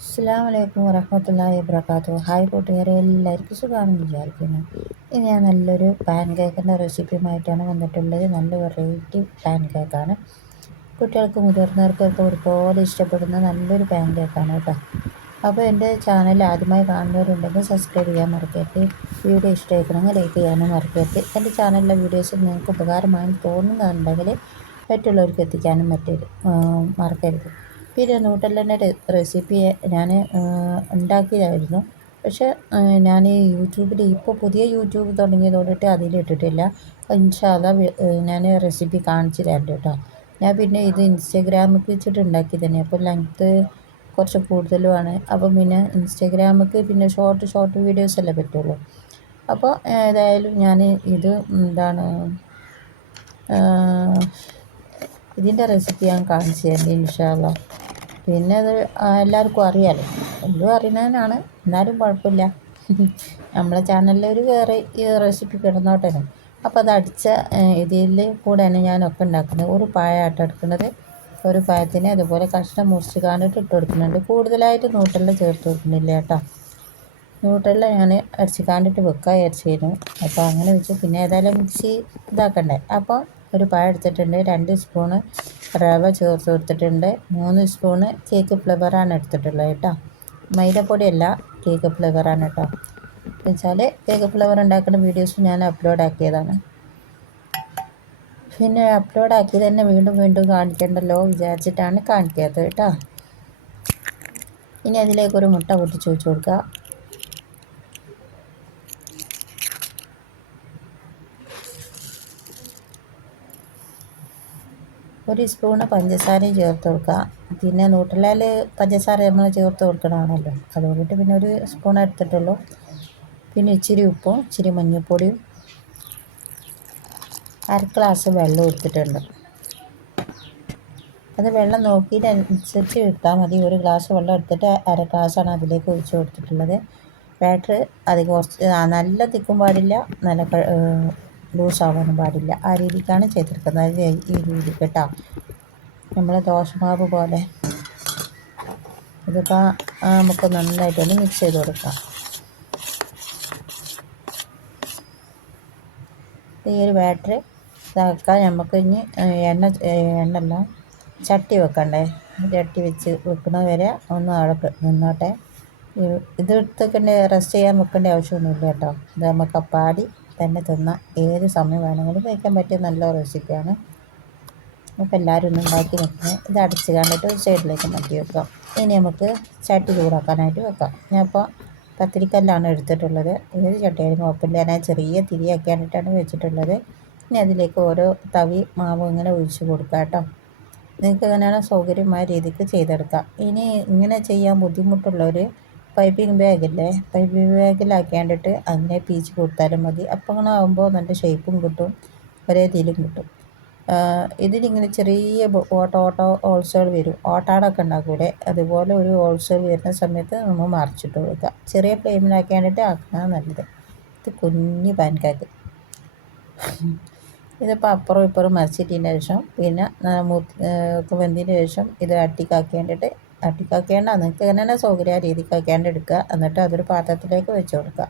അസ്സലാമു അലൈക്കും വറഹ്മത്തുള്ളാഹി വബറകാതുഹു. ഹായ് കൂട്ടുകാരെ, എല്ലാവർക്കും സുഖമാണെന്ന് വിചാരിക്കുന്നു. ഇനി ഞാൻ നല്ലൊരു പാൻ കേക്കിൻ്റെ റെസിപ്പിയുമായിട്ടാണ് വന്നിട്ടുള്ളത്. നല്ല വെറൈറ്റി പാൻ കേക്കാണ്. കുട്ടികൾക്ക് മുതിർന്നവർക്കൊക്കെ ഒരുപോലെ ഇഷ്ടപ്പെടുന്ന നല്ലൊരു പാൻ കേക്കാണ് കേട്ടോ. അപ്പോൾ എൻ്റെ ചാനൽ ആദ്യമായി കാണുന്നവരുണ്ടെങ്കിൽ സബ്സ്ക്രൈബ് ചെയ്യാൻ മറക്കരുത്. വീഡിയോ ഇഷ്ടമായിക്കണമെങ്കിൽ ലൈക്ക് ചെയ്യാനും മറക്കരുത്. എൻ്റെ ചാനലിലെ വീഡിയോസ് നിങ്ങൾക്ക് ഉപകാരമായി തോന്നുന്നുണ്ടെങ്കിൽ മറ്റുള്ളവർക്ക് എത്തിക്കാനും മറക്കരുത്. പിന്നെ ന്യൂട്ടല്ലേൻ്റെ റെസിപ്പി ഞാൻ ഉണ്ടാക്കിയതായിരുന്നു. പക്ഷേ ഞാൻ യൂട്യൂബിൽ ഇപ്പോൾ പുതിയ യൂട്യൂബ് തുടങ്ങിയതോടിട്ട് അതിലിട്ടിട്ടില്ല. ഇൻഷാ അല്ലാഹ് ഞാൻ റെസിപ്പി കാണിച്ചു തരണ്ട് കേട്ടോ. ഞാൻ പിന്നെ ഇത് ഇൻസ്റ്റഗ്രാമിൽ വെച്ചിട്ട് ഉണ്ടാക്കി തന്നെ. അപ്പോൾ ലെങ്ത്ത് കുറച്ച് കൂടുതലുമാണ്. അപ്പം പിന്നെ ഇൻസ്റ്റഗ്രാമിക്ക് പിന്നെ ഷോർട്ട് വീഡിയോസ് അല്ലേ പറ്റുള്ളൂ. അപ്പോൾ ഏതായാലും ഞാൻ ഇത് ഇതിൻ്റെ റെസിപ്പി ഞാൻ കാണിച്ചു തരണ്ട് ഇൻഷാ അല്ലാഹ്. പിന്നെ അത് എല്ലാവർക്കും അറിയാമല്ലോ, എല്ലാം അറിയുന്നതിനാണ്, എന്നാലും കുഴപ്പമില്ല. നമ്മളെ ചാനലിൽ ഒരു വേറെ ഈ റെസിപ്പി കിടന്നോട്ടെ. അപ്പോൾ അത് അടിച്ച ഇതിൽ കൂടെയാണ് ഞാനൊക്കെ ഉണ്ടാക്കുന്നത്. ഒരു പായായിട്ട് എടുക്കുന്നത്. ഒരു പായത്തിന് അതുപോലെ കഷ്ണം മുറിച്ച് കാണിട്ട് ഇട്ട് കൊടുക്കുന്നുണ്ട്. കൂടുതലായിട്ട് ന്യൂട്ടെല്ല ചേർത്ത് കൊടുക്കുന്നില്ല കേട്ടോ. ന്യൂട്ടെല്ല ഞാൻ അടിച്ച് കാണിട്ട് വെക്കുക വിചാരിച്ചിരുന്നു. അപ്പോൾ അങ്ങനെ വെച്ചു. പിന്നെ ഏതായാലും മിക്സി ഇതാക്കണ്ടേ. അപ്പോൾ ഒരു പായ എടുത്തിട്ടുണ്ട്. 2 സ്പൂണ് റവ ചേർത്ത് കൊടുത്തിട്ടുണ്ട്. 3 സ്പൂണ് കേക്ക് ഫ്ലേവറാണ് എടുത്തിട്ടുള്ളത് കേട്ടോ. മൈദപ്പൊടിയല്ല, കേക്ക് ഫ്ലേവറാണ് കേട്ടോ. എന്നുവെച്ചാൽ കേക്ക് ഫ്ലേവർ ഉണ്ടാക്കുന്ന വീഡിയോസ് ഞാൻ അപ്ലോഡ് ആക്കിയതാണ്. പിന്നെ അപ്ലോഡ് ആക്കി തന്നെ വീണ്ടും കാണിക്കണ്ടല്ലോ വിചാരിച്ചിട്ടാണ് കാണിക്കാത്തത് കേട്ടോ. ഇനി അതിലേക്കൊരു മുട്ട പൊട്ടിച്ച് വെച്ച് കൊടുക്കുക. ഒരു സ്പൂണ് പഞ്ചസാരയും ചേർത്ത് കൊടുക്കുക. പിന്നെ ന്യൂട്ടെല്ലയിൽ പഞ്ചസാര നമ്മൾ ചേർത്ത് കൊടുക്കണമാണല്ലോ, അതുകൊണ്ടിട്ട് പിന്നെ ഒരു സ്പൂൺ എടുത്തിട്ടുള്ളൂ. പിന്നെ ഇച്ചിരി ഉപ്പും ഇച്ചിരി മഞ്ഞൾപ്പൊടിയും 1/2 ഗ്ലാസ് വെള്ളം എടുത്തിട്ടുണ്ട്. അത് വെള്ളം നോക്കിയിട്ട് അനുസരിച്ച് എടുത്താൽ മതി. 1 ഗ്ലാസ് വെള്ളം എടുത്തിട്ട് 1/2 ഗ്ലാസ്സാണ് അതിലേക്ക് ഒഴിച്ച് കൊടുത്തിട്ടുള്ളത്. ബാറ്റർ അധികം കുറച്ച് നല്ല തിക്കും പാടില്ല, നല്ല ലൂസാവാനും പാടില്ല. ആ രീതിക്കാണ് ചെയ്തെടുക്കുന്നത്. ഈ രീതി കേട്ടോ. നമ്മൾ ദോശമാവ് പോലെ ഇതിപ്പോൾ നമുക്ക് നന്നായിട്ടൊന്ന് മിക്സ് ചെയ്ത് കൊടുക്കാം. ഈ ഒരു ബാറ്റർ ഇതാക്കാൻ നമുക്ക് ഇനി എണ്ണല്ല ചട്ടി വെക്കണ്ടേ. ചട്ടി വെക്കുന്നത് വരെ ഒന്ന് അവിടെ നിന്നോട്ടെ. ഇത് എടുത്തേക്കണ്ടേ, റെസ്റ്റ് ചെയ്യാൻ വെക്കേണ്ട ആവശ്യമൊന്നുമില്ല കേട്ടോ. ഇത് നമുക്ക് അപ്പാടി തന്നെ തിന്നാം. ഏത് സമയം വേണമെങ്കിലും കഴിക്കാൻ പറ്റിയ നല്ല റെസിപ്പിയാണ്. അപ്പോൾ എല്ലാവരും ഒന്ന് ഉണ്ടാക്കി നോക്കുന്നത്. ഇത് അടച്ച് കണ്ടിട്ട് ഒരു സൈഡിലേക്ക് മാറ്റി വെക്കാം. ഇനി നമുക്ക് ചട്ടി ചൂടാക്കാനായിട്ട് വെക്കാം. ഞാൻ ഇപ്പോൾ പത്തിരിക്കല്ലാണ് എടുത്തിട്ടുള്ളത്. ഏത് ചട്ടിയായാലും കുഴപ്പമില്ല. ഞാൻ ചെറിയ തിരിയാക്കിയിട്ടാണ് വെച്ചിട്ടുള്ളത്. ഇനി അതിലേക്ക് ഓരോ തവി മാവ് ഇങ്ങനെ ഒഴിച്ച് കൊടുക്കാം കേട്ടോ. നിങ്ങൾക്ക് എങ്ങനെയാണ് സൗകര്യമായ രീതിക്ക് ചെയ്തെടുക്കാം. ഇനി ഇങ്ങനെ ചെയ്യാൻ ബുദ്ധിമുട്ടുള്ളവർ പൈപ്പിംഗ് ബാഗില്ലേ, പൈപ്പിംഗ് ബാഗിലാക്കിയാണ്ടിട്ട് അങ്ങനെ പീച്ച് കൊടുത്താലും മതി. അപ്പം അങ്ങനെ ആകുമ്പോൾ നല്ല ഷേപ്പും കിട്ടും, ഒരേ ഇതിലും കിട്ടും. ഇതിലിങ്ങനെ ചെറിയ ഓട്ടോ ഹോൾസുകൾ വരും. ഓട്ടാടൊക്കെ ഉണ്ടാക്കൂലേ, അതുപോലെ ഒരു ഹോൾസുകൾ വരുന്ന സമയത്ത് നമ്മൾ മറിച്ചിട്ട് കൊടുക്കുക. ചെറിയ ഫ്ലെയിമിലാക്കിയാണ്ടിട്ട് ആക്കുന്നതാണ് നല്ലത്. ഇത് കുഞ്ഞ് പാൻ കേക്ക്. ഇതിപ്പോൾ അപ്പുറം ഇപ്പുറം മറിച്ചിട്ടതിന് ശേഷം പിന്നെ വെന്തതിന് ശേഷം ഇത് അട്ടിക്കാക്കേണ്ട നിങ്ങൾക്ക് എങ്ങനെ സൗകര്യ രീതിക്കാക്കേണ്ട എടുക്കുക. എന്നിട്ട് അതൊരു പാത്രത്തിലേക്ക് വെച്ച് കൊടുക്കുക.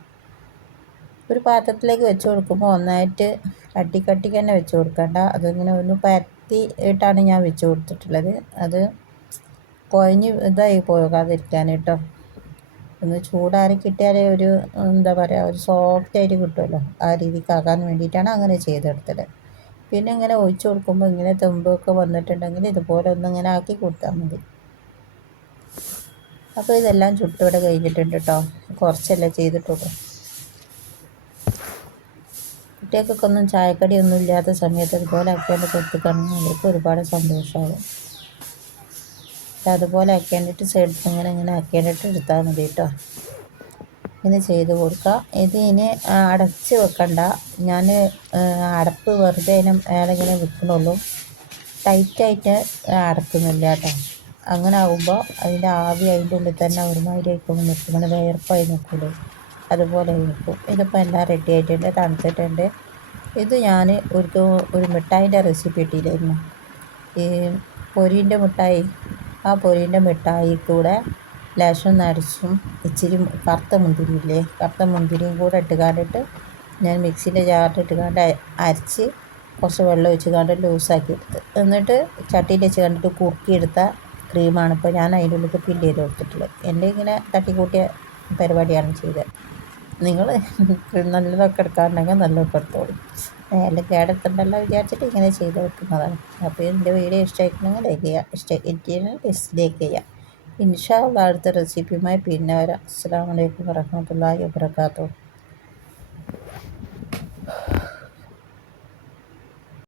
ഒരു പാത്രത്തിലേക്ക് വെച്ച് കൊടുക്കുമ്പോൾ ഒന്നായിട്ട് അട്ടിക്കട്ടിക്ക് തന്നെ വെച്ച് കൊടുക്കണ്ട. അതിങ്ങനെ ഒന്ന് പരത്തി ഇട്ടാണ് ഞാൻ വെച്ച് കൊടുത്തിട്ടുള്ളത്. അത് കുഴഞ്ഞ് ഇതായി പോകാതിരിക്കാൻ കേട്ടോ. ഒന്ന് ചൂടാറി കിട്ടിയാൽ ഒരു ഒരു സോഫ്റ്റായിട്ട് കിട്ടുമല്ലോ. ആ രീതിക്കാക്കാൻ വേണ്ടിയിട്ടാണ് അങ്ങനെ ചെയ്തെടുത്തത്. പിന്നെ ഇങ്ങനെ ഒഴിച്ച് കൊടുക്കുമ്പോൾ ഇങ്ങനെ തുമ്പൊക്കെ വന്നിട്ടുണ്ടെങ്കിൽ ഇതുപോലെ ഒന്നിങ്ങനെ ആക്കി കൊടുത്താൽ മതി. അപ്പോൾ ഇതെല്ലാം ചുട്ടിവിടെ കഴിഞ്ഞിട്ടുണ്ട് കേട്ടോ. കുറച്ചല്ലേ ചെയ്തിട്ടുള്ളൂ. കുട്ടികൾക്കൊക്കെ ഒന്നും ചായക്കടിയൊന്നും ഇല്ലാത്ത സമയത്ത് അതുപോലെ ആക്കിയാണ്ട് കൊടുത്തിട്ടാണെങ്കിൽ അവർക്ക് ഒരുപാട് സന്തോഷമാകും. അതുപോലെ ആക്കിയാണ്ടിട്ട് സൈഡിൽ ഇങ്ങനെ ആക്കിയാണ്ടിട്ട് എടുത്താൽ മതി കേട്ടോ. ഇങ്ങനെ ചെയ്ത് കൊടുക്കുക. ഇത് ഇനി അടച്ച് വെക്കണ്ട. ഞാൻ അടപ്പ് വെറുതെ ഇങ്ങനെ വെക്കണുള്ളൂ, ടൈറ്റായിട്ട് അടക്കുന്നില്ല കേട്ടോ. അങ്ങനെ ആകുമ്പോൾ അതിൻ്റെ ആവി അതിൻ്റെ ഉള്ളിൽ തന്നെ ഒരുമാതിരി ആയിക്കൊണ്ട് നിൽക്കും, ഇങ്ങനെ വേർപ്പായി നിൽക്കില്ലേ, അതുപോലെ നിൽക്കും. ഇതിപ്പോൾ എല്ലാം റെഡി ആയിട്ടുണ്ട്, തണുത്തിട്ടുണ്ട്. ഇത് ഞാൻ ഒരു മിഠായിൻ്റെ റെസിപ്പി ഇട്ടില്ലായിരുന്നു, ഈ പൊരീൻ്റെ മിഠായി. ആ പൊരീൻ്റെ മിഠായി കൂടെ ലേശം നട്സും ഇച്ചിരി കറുത്ത മുന്തിരിയില്ലേ, കറുത്ത മുന്തിരിയും കൂടെ ഇട്ടുകാണ്ടിട്ട് ഞാൻ മിക്സിൻ്റെ ജാറിലിട്ട് കാണ്ട് അരച്ച് കുറച്ച് വെള്ളം ഒഴിച്ച് കാണ്ട് ലൂസാക്കി എടുത്ത്, എന്നിട്ട് ചട്ടിയിൽ വെച്ച് കണ്ടിട്ട് കുറുക്കിയെടുത്ത ക്രീമാണ് ഇപ്പോൾ ഞാൻ അതിൻ്റെ ഉള്ളിൽ ഫില്ല് ചെയ്ത് കൊടുത്തിട്ടുള്ളത്. എൻ്റെ ഇങ്ങനെ തട്ടിക്കൂട്ടിയ പരിപാടിയാണ് ചെയ്തത്. നിങ്ങൾ നല്ലതൊക്കെ എടുക്കാറുണ്ടെങ്കിൽ നല്ലതൊക്കെ എടുത്തോളൂ. എല്ലാം കേടെടുത്തിട്ടല്ല വിചാരിച്ചിട്ട് ഇങ്ങനെ ചെയ്ത് വെക്കുന്നതാണ്. അപ്പോൾ എൻ്റെ വീഡിയോ ഇഷ്ടമായിട്ടുണ്ടെങ്കിൽ ലൈക്ക് ചെയ്യുക, ഇഷ്ടമായിട്ടില്ലെങ്കിൽ ഡിസ്ലൈക്ക് ചെയ്യുക. ഇൻഷാ അള്ളാ അടുത്ത റെസിപ്പിയുമായി പിന്നെ വരാം. അസ്സലാമു അലൈക്കും വറഹ്മത്തുള്ളാഹി വബറകാതുഹു.